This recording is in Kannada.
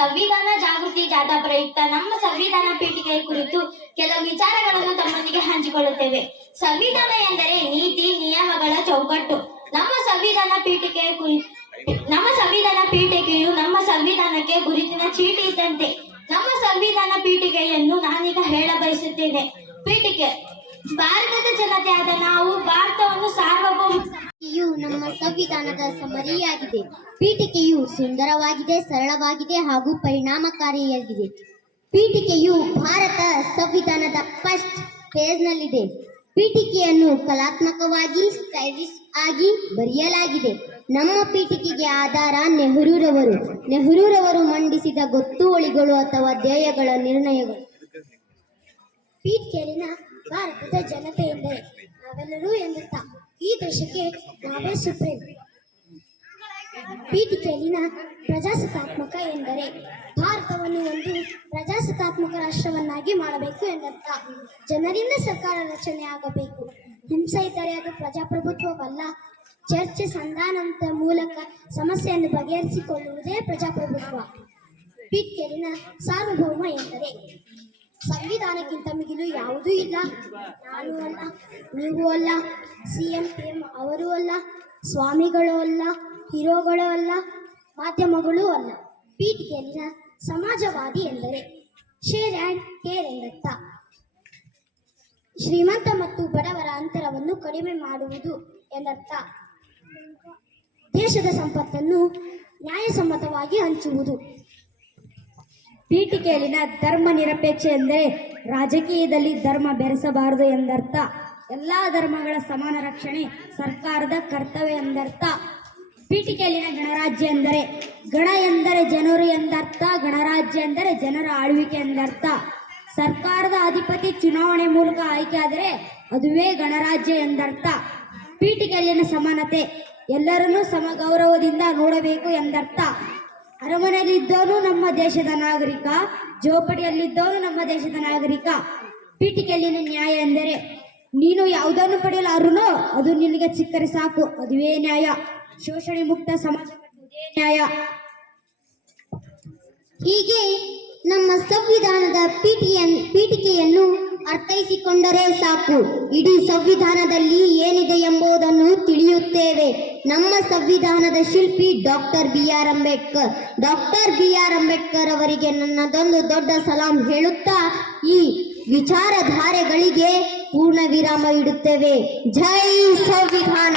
ಸಂವಿಧಾನ ಜಾಗೃತಿ ಜಾಥಾ ಪ್ರಯುಕ್ತ ನಮ್ಮ ಸಂವಿಧಾನ ಪೀಠಿಕೆಯ ಕುರಿತು ಕೆಲವು ವಿಚಾರಗಳನ್ನು ತಮ್ಮೊಂದಿಗೆ ಹಂಚಿಕೊಳ್ಳುತ್ತೇವೆ. ಸಂವಿಧಾನ ಎಂದರೆ ನೀತಿ ನಿಯಮಗಳ ಚೌಕಟ್ಟು. ನಮ್ಮ ಸಂವಿಧಾನ ಪೀಠಿಕೆಯು ನಮ್ಮ ಸಂವಿಧಾನಕ್ಕೆ ಗುರುತಿನ ಚೀಟಿ ಇದ್ದಂತೆ. ನಮ್ಮ ಸಂವಿಧಾನ ಪೀಠಿಕೆಯನ್ನು ನಾನೀಗ ಹೇಳ ಬಯಸುತ್ತೇನೆ. ಪೀಠಿಕೆ: ಭಾರತದ ಜನತೆಯಾದ ನಾವು ಭಾರತವನ್ನು ಸಾರ್ವಭೌಮ ನಮ್ಮ ಸಂವಿಧಾನದ ಸಮರಿಯಾಗಿದೆ. ಪೀಠಿಕೆಯು ಸುಂದರವಾಗಿದೆ, ಸರಳವಾಗಿದೆ ಹಾಗೂ ಪರಿಣಾಮಕಾರಿಯಾಗಿದೆ. ಪೀಠಿಕೆಯು ಭಾರತ ಸಂವಿಧಾನದ ಫಸ್ಟ್ ಪೇಜ್ನಲ್ಲಿದೆ. ಪೀಠಿಕೆಯನ್ನು ಕಲಾತ್ಮಕವಾಗಿ ಸ್ಟೈಲಿಶ್ ಆಗಿ ಬರೆಯಲಾಗಿದೆ. ನಮ್ಮ ಪೀಠಿಕೆಗೆ ಆಧಾರ ನೆಹರೂರವರು ಮಂಡಿಸಿದ ಗೊತ್ತುವಳಿಗಳು ಅಥವಾ ಧ್ಯೇಯಗಳ ನಿರ್ಣಯಗಳು. ಪೀಠಿಕೆಯಲ್ಲಿನ ಭಾರತದ ಜನತೆ ಎಂದರೆ ನಾವೆಲ್ಲರೂ ಎಂದರ್ಥ. ಈ ದೇಶಕ್ಕೆ ನಾವೇ ಸುಪ್ರೀಂ. ಪೀಠಿಕೆಯಲ್ಲಿನ ಪ್ರಜಾಸತ್ತಾತ್ಮಕ ಎಂದರೆ ಭಾರತವನ್ನು ಒಂದು ಪ್ರಜಾಸತ್ತಾತ್ಮಕ ರಾಷ್ಟ್ರವನ್ನಾಗಿ ಮಾಡಬೇಕು ಎಂದರ್ಥ. ಜನರಿಂದ ಸರ್ಕಾರ ರಚನೆ ಆಗಬೇಕು. ಹಿಂಸೆ ಇದ್ದರೆ ಅದು ಪ್ರಜಾಪ್ರಭುತ್ವವಲ್ಲ. ಚರ್ಚೆ ಸಂಧಾನದ ಮೂಲಕ ಸಮಸ್ಯೆಯನ್ನು ಬಗೆಹರಿಸಿಕೊಳ್ಳುವುದೇ ಪ್ರಜಾಪ್ರಭುತ್ವ. ಪೀಠಿಕೆಯಲ್ಲಿನ ಸಾರ್ವಭೌಮ ಎಂದರೆ ಸಂವಿಧಾನಕ್ಕಿಂತ ಮಿಗಿಲು ಯಾವುದೂ ಇಲ್ಲ. ನಾನು ಅಲ್ಲ, ನೀವು ಅಲ್ಲ, CM PM ಅವರೂ ಅಲ್ಲ, ಸ್ವಾಮಿಗಳೂ ಅಲ್ಲ, ಹೀರೋಗಳೂ ಅಲ್ಲ, ಮಾಧ್ಯಮಗಳೂ ಅಲ್ಲ. ಪೀಠಿಕೆಯಲ್ಲಿನ ಸಮಾಜವಾದಿ ಎಂದರೆ ಶೇರ್ ಆ್ಯಂಡ್ ಕೇರ್ ಎಂದರ್ಥ. ಶ್ರೀಮಂತ ಮತ್ತು ಬಡವರ ಅಂತರವನ್ನು ಕಡಿಮೆ ಮಾಡುವುದು ಎಂದರ್ಥ. ದೇಶದ ಸಂಪತ್ತನ್ನು ನ್ಯಾಯಸಮ್ಮತವಾಗಿ ಹಂಚುವುದು. ಪೀಠಿಕೆಯಲ್ಲಿನ ಧರ್ಮ ನಿರಪೇಕ್ಷ ಎಂದರೆ ರಾಜಕೀಯದಲ್ಲಿ ಧರ್ಮ ಬೆರೆಸಬಾರದು ಎಂದರ್ಥ. ಎಲ್ಲ ಧರ್ಮಗಳ ಸಮಾನ ರಕ್ಷಣೆ ಸರ್ಕಾರದ ಕರ್ತವ್ಯ ಎಂದರ್ಥ. ಪೀಠಿಕೆಯಲ್ಲಿನ ಗಣರಾಜ್ಯ ಎಂದರೆ ಗಣ ಎಂದರೆ ಜನರು ಎಂದರ್ಥ. ಗಣರಾಜ್ಯ ಎಂದರೆ ಜನರ ಆಳ್ವಿಕೆ ಎಂದರ್ಥ. ಸರ್ಕಾರದ ಅಧಿಪತಿ ಚುನಾವಣೆ ಮೂಲಕ ಆಯ್ಕೆಯಾದರೆ ಅದುವೇ ಗಣರಾಜ್ಯ ಎಂದರ್ಥ. ಪೀಠಿಕೆಯಲ್ಲಿನ ಸಮಾನತೆ ಎಲ್ಲರನ್ನೂ ಸಮಗೌರವದಿಂದ ನೋಡಬೇಕು ಎಂದರ್ಥ. ಅರಮನೆಯಲ್ಲಿದ್ದವನು ನಮ್ಮ ದೇಶದ ನಾಗರಿಕ, ಜೋಪಡಿಯಲ್ಲಿದ್ದವನು ನಮ್ಮ ದೇಶದ ನಾಗರಿಕ. ಪೀಠಿಕೆಯಲ್ಲಿನ ನ್ಯಾಯ ಎಂದರೆ ನೀನು ಯಾವುದನ್ನು ಪಡೆಯಲು ಅರುನೋ ಅದು ನಿನಗೆ ಸಿಕ್ಕರೆ ಸಾಕು, ಅದುವೇ ನ್ಯಾಯ. ಶೋಷಣೆ ಮುಕ್ತ ಸಮಾಜ ಕಟ್ಟುವುದೇ ನ್ಯಾಯ. ಹೀಗೆ ನಮ್ಮ ಸಂವಿಧಾನದ ಪೀಠಿಕೆಯನ್ನು ಅರ್ಥೈಸಿಕೊಂಡರೆ ಸಾಕು, ಇಡೀ ಸಂವಿಧಾನದಲ್ಲಿ ಏನಿದೆ ಎಂಬುದನ್ನು ತಿಳಿಯುತ್ತೇವೆ. ನಮ್ಮ ಸಂವಿಧಾನದ ಶಿಲ್ಪಿ doctor BR Ambedkar. Doctor BR Ambedkar ಅವರಿಗೆ ನನ್ನದೊಂದು ದೊಡ್ಡ ಸಲಾಂ ಹೇಳುತ್ತಾ ಈ ವಿಚಾರಧಾರೆಗಳಿಗೆ ಪೂರ್ಣ ವಿರಾಮ ಇಡುತ್ತೇವೆ. ಜೈ ಸಂವಿಧಾನ.